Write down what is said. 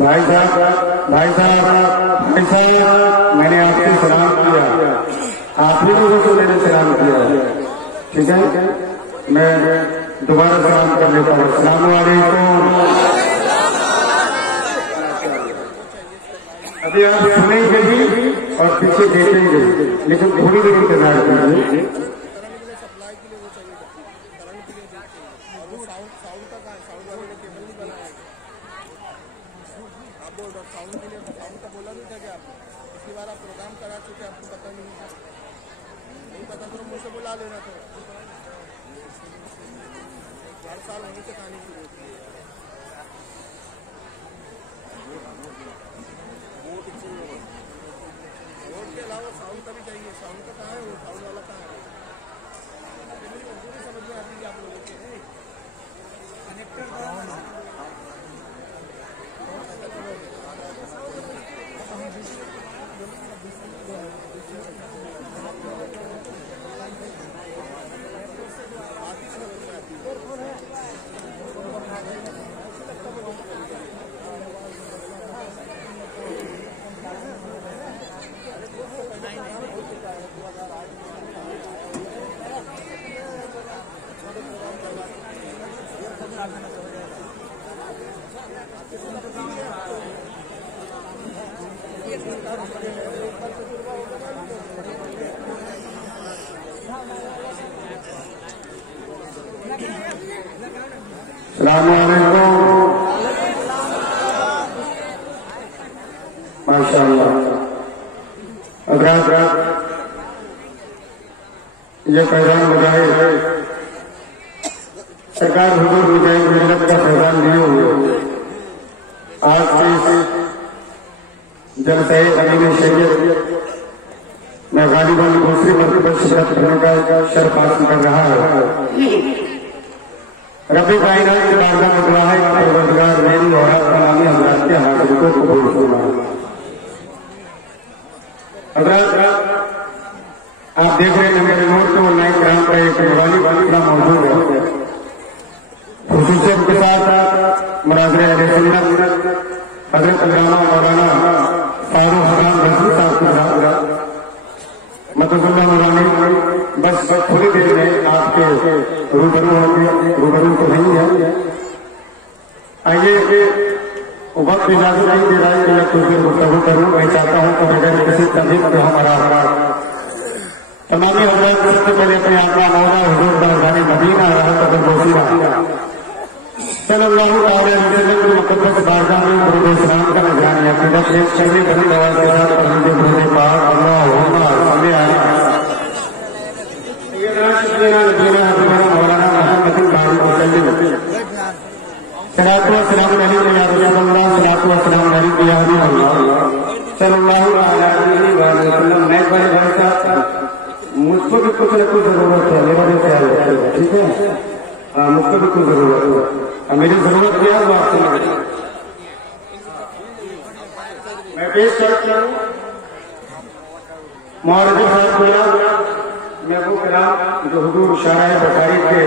भाई साहब मैंने आपसे सलाम किया, आप ही लोगों को मैंने सलाम किया, ठीक है। मैं दोबारा सलाम कर लेता हूँ। अस्सलाम वालेकुम। अभी आप सुनेंगे भी और पीछे देखेंगे, लेकिन थोड़ी देर इंतजार कीजिए। साउंड के लिए साउंड का बोला नहीं था कि आपने इसकी बार आप प्रोग्राम करा चुके, आपको पता नहीं पता तो मुझसे बुला लेना था। 4 साल होने से कहानी शुरू होती है। वोट के अलावा साउंड का भी चाहिए। साउंड का कहाँ है? वो साउंड वाला कहाँ है? मेरी मजबूरी समझ में आती है आप लोगों के कनेक्टर। माशाअल्लाह। ये पैगाम मुजाहिद सरकार हुजूर मुजाहिद मिल्लत का पैगाम दिए हुए आज से जलसाए अमीन शरीयत में गालिबन दूसरी मरतबा शिरकत करने का शर्फ हासिल कर रहा है। रब्बे कायनात के बारगाह में दुआ है कि परवरदिगार मेरी और आपका नामी हज़रात के हाजिरों को कबूल फरमाए। हज़रात आप देख रहे हैं मेरे नोट तो नाइट ग्राम का एक दिवाली का मौजूद है। खुसूसियत के साथ मुनाज़रे हज़रत अल्लामा मौलाना फारूक खान रसूल साहब के साथ मतुल्लाह मौलानी बस थोड़ी देर में आपके रूबरू होंगे। रूबरू तो नहीं है, आइए वक्त इजाजत नहीं दे रहा है कि मैं कुछ देर गुफ्तगू करूँ। मैं चाहता हूँ कि बगैर किसी तकलीफ के हमारा तमामी हज़रात सबसे पहले अपने आका मौला हुजूर बारगाह मदीना रहमत वसीला सल्लल्लाहु अलैहि वसल्लम की मुक़द्दस बारगाह में दुरूद सलाम का नज़राना है। अक़ीदत एक शर्री बनी नवाज़ के साथ पढ़ेंगे दुरूद पाक अल्लाहुम्मा सल्ली अला सय्यिदना नबीना मौलाना मुहम्मद बारी वसल्लम। सलातो व सलाम अलैहि या रसूलल्लाह, सलातो व सलाम अलैहि या हबीबल्लाह सल्लल्लाहु अलैहि वसल्लम। मैं बड़े भाई साहब मुझको भी कुछ न कुछ जरूरत है, मेरा भी ख्याल रखिएगा, ठीक है। हाँ, मुझको भी कुछ जरूरत है, मेरी जरूरत क्या है वो आपसे मैं पेश करता हूँ। मौलाना साहब को मैं वो कलाम जो हुजूर शाह बुखारी के